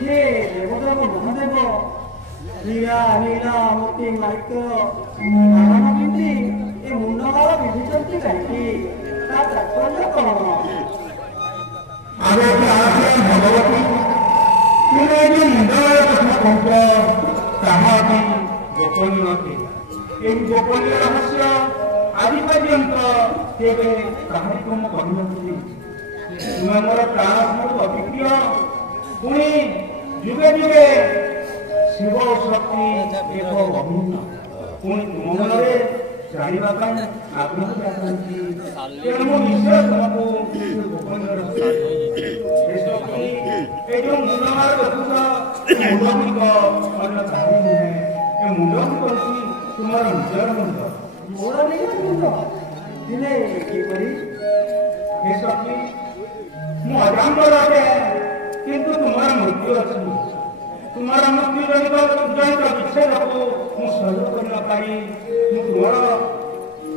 हे देवदेव महादेव लीला लीला मूर्ति मालिक नारायण केमती ए मुंडमाला विधिचंती काहींकी ता तात्पर्य कौन आगे भगवती तुमे जो मुंडमाला कथा कौच ताहा भी गोपनीय अटे ए गोपनीय रहस्य आज पर्यंत केवे काहारिको मु कहिनथि तुमे मोर प्राणस्मृत अभिप्रिय पुणी जुगे जुगे शिव शक्ति एक अभिन्न पुणी तुम मनरे जानिबा ପାଇଁ आग्रह करती तेणु मो निश्चय तुमको गोपनीय रहस्य ए जो मुंडमाला देखुछ मुंडमिक अन्य काहे नुहे ए मुंडमिक होची तुमर निजर मुंड मोर निज मुंड दिने की करी हे सखी मु अजानवर अटे किंतु तुम्हारा मृत्यु अच्छी तुम्हारा मृत्यु जनित विच्छेद को मु सहयोग करना पाई मु तुम्हारा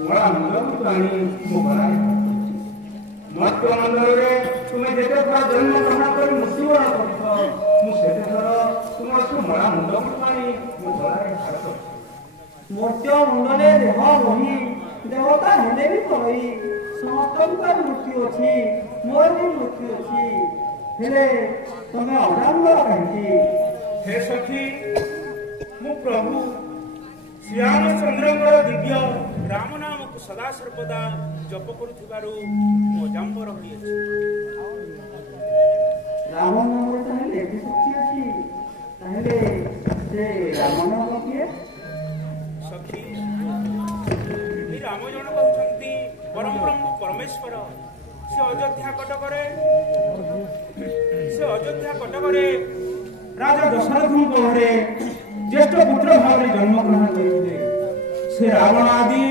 बड़ा मुंडमिक आनी मो गलाए मृत्यु मंडल तुम्हें जेते थोड़ा जन्म ग्रहण कर मृत्युवरण कर मुझे थोड़ा तुम्हारा से बड़ा मुंडमिक आनी मो गलाए भारत मृत्यु मुंडले देह रही देवता हेले भी पड़ई समस्तंकर मृत्यु अच्छी मोर भी मृत्यु अच्छी हेले तमे अनांबर कहीं हे सखी मु प्रभु श्रीरामचंद्र दिव्य राम नाम को सदा सर्वदा जप करुथिबारु मजांबर होई अछि राम नाम ताहेले एते शक्ति अछि ताहेले से राम नाम किए सखी राम जन कहउछंती परम ब्रह्म परमेश्वर से अयोध्या कटकरे राजा दशरथ घरे ज्येष्ठ पुत्र भाव जन्म ग्रहण करते से रावण आदि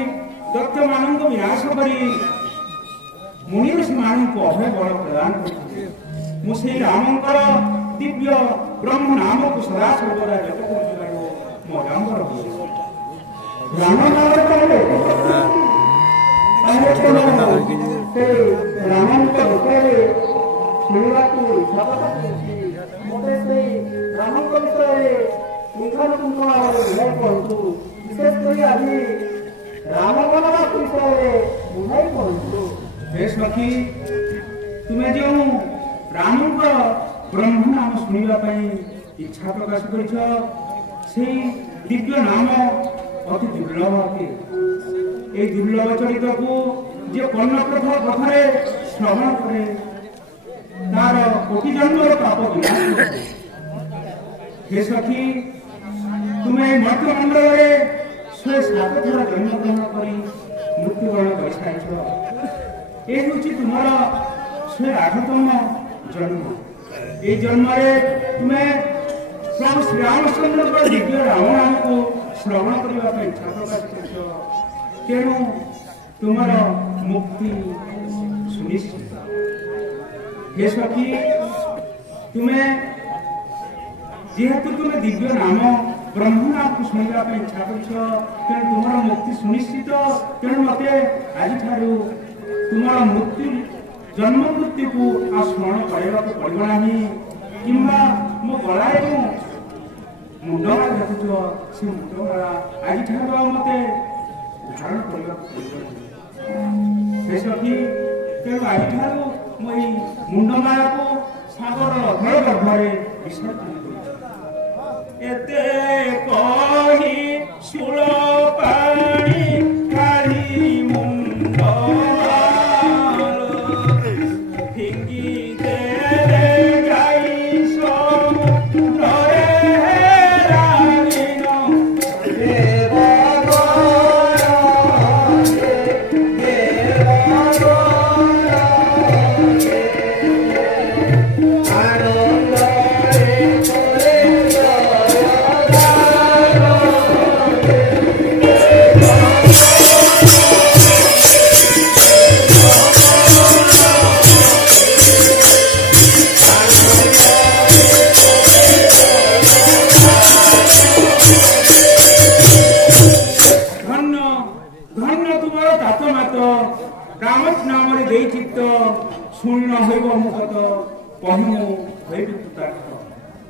दत्त मान विनाश करी मुनि ऋषि मान अभय बल प्रदान करते मुझे रामकर दिव्य ब्रह्म नाम को सदा सर्वदा जप कर मजांबर राम नाम कहले रामन के विषय सुनिवा को इच्छा करती मोटे से रामन के विषय पुंखन विषय कहतु विशेष कर आज राम बनवा विषय बुझाई कहतु हे सखी तुम्हें जो रामन ब्रह्म नाम सुनिवा इच्छा प्रकाश कर दिव्य नाम अति दुर्लभ अटे ये दुर्लभ चरित को जे कर्णप्रथ कथारे श्रवण करे तार कोटि जन्म पाप विनाश हे सखी तुम्हें मृत्युमंडल में 7 थर जन्म ग्रहण कर मृत्युवरण कर सारी ये हूँ तुम 108तम जन्म ये जन्म तुम्हें प्रभु श्रीरामचंद्र दिव्य राम नाम को श्रवण करने इच्छा प्रकाश कर तेणु तुमर मुक्ति सुनिश्चित हे सखी तुम्हें जेहेतु तुम्हें दिव्य नाम ब्रह्म नाम को शुणा इच्छा कर तुमर मुक्ति सुनिश्चित तेणु मत आज तुमर मृत्यु जन्म मृत्यु को आ स्मरण करने पड़ना कि मो गलाए मुंडमाला देखुच से मुंडमाला आज मत धारण करने सखी तेणु आज मुझे मुंडमाला को सागर अधर गर्भरे विसर्जन एते कही सुल पानी काढ़ी मुंड फिंगी दे जाई समुद्रे रागिन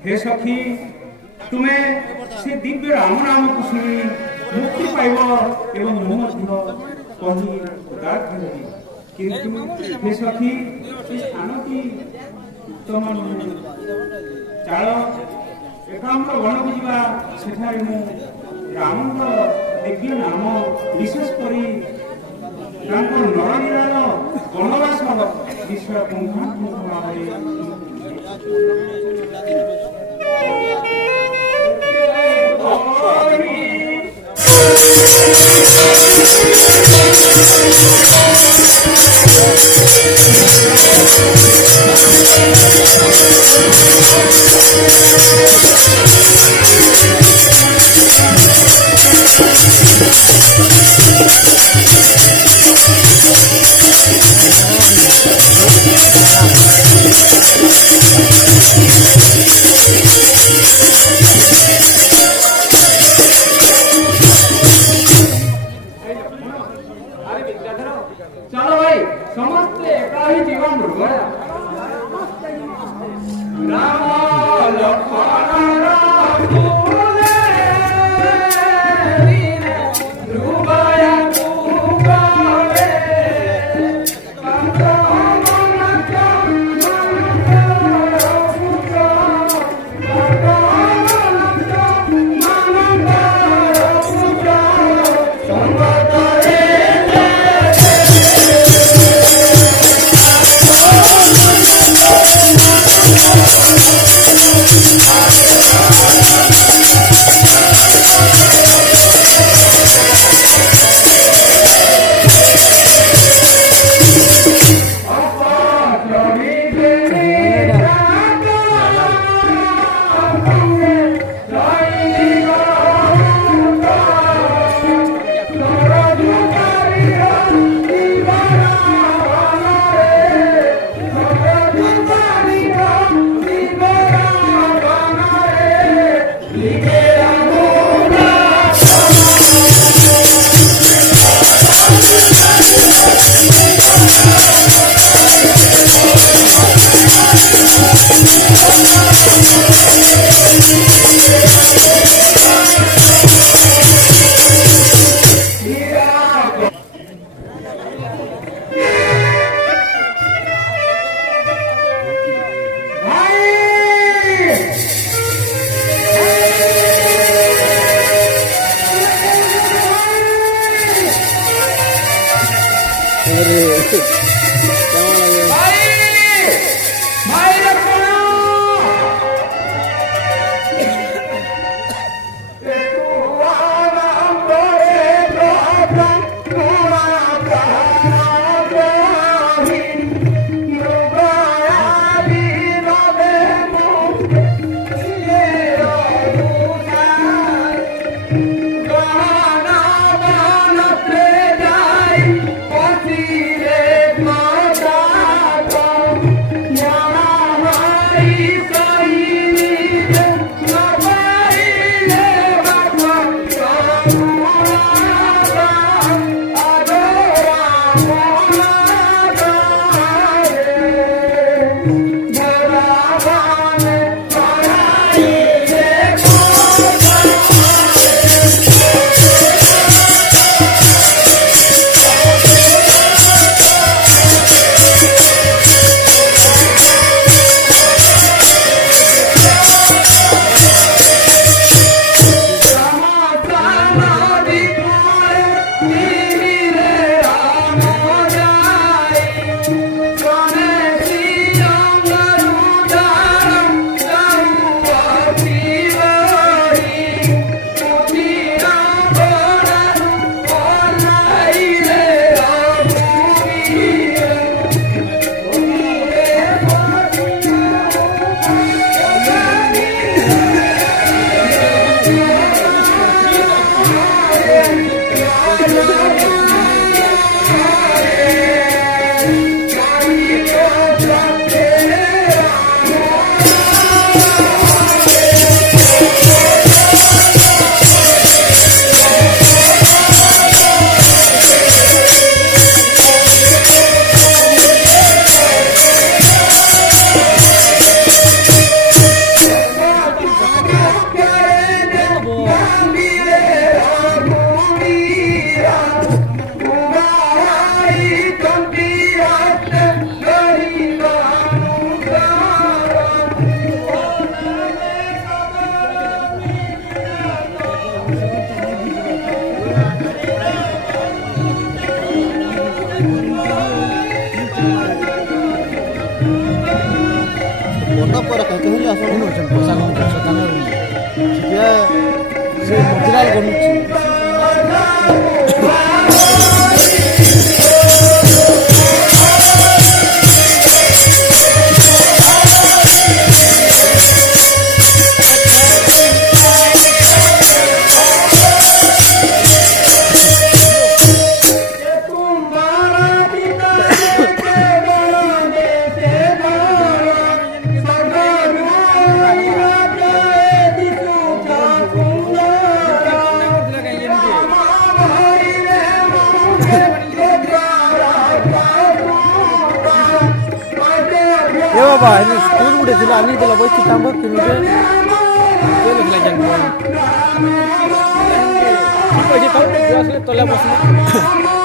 हे सखी तुम्हें से दिव्य राम नाम को शुणी मुक्ति पाइब एवं मो कही किंतु हे सखी स्थान की तुम चाल एकांत वन को जा सेठारे मु राम दिव्य नाम विशेषकर नरलीलार वनवास विषय पुंखानुपुंख भाव चलो भाई समस्त एका ही जीवन राम लक्ष्मण Hare कहते हैं असर नहीं होचन पैसा को सतान ये से मोतिलाल गमुची बाबा ini स्कूल उड़े जिला नहीं तो लगो कि काम कि मुझे ये लग लग जान ठीक है जी तो तोला बस